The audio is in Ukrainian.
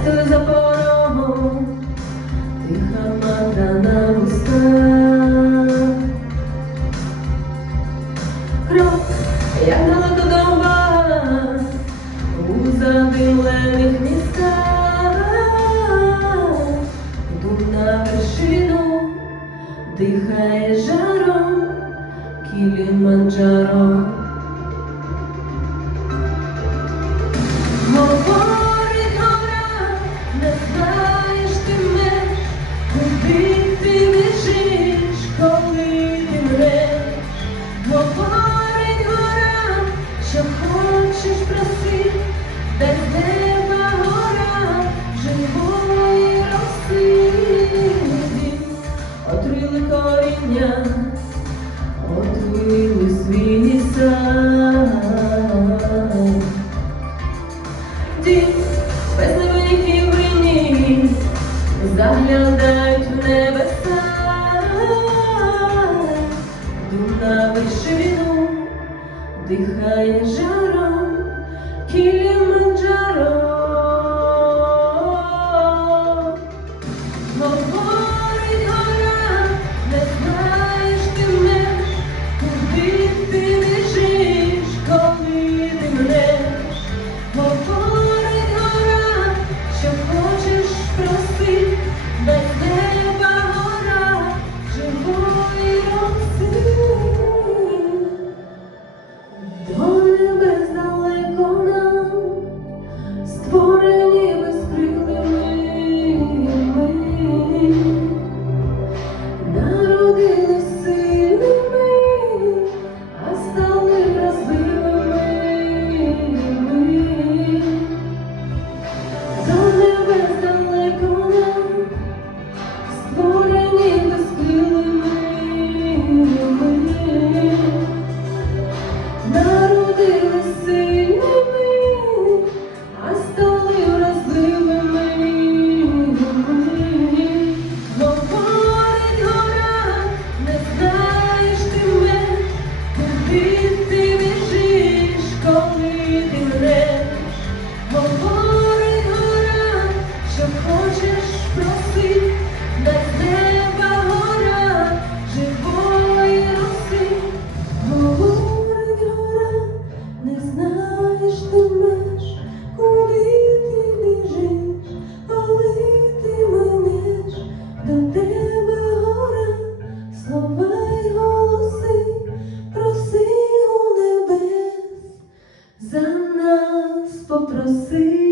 Хрестою за порогом, тиха мата на вустах. Крок, як далеко до вас, у задимлених містах, Йду на вершину, дихає жаром, кіліманджаром. Хочеш проси, дай з неба гора, живої роси. Отрили коріння, отрили свій сад. Ті безневинні винні заглядають в дихає жаром Кіліманджаро. Далеко створені безкрилими ми. Народились сильними, а стали вразливими ми. До небес далеко створені безкрилими ми. Народились сильними, за нас попроси.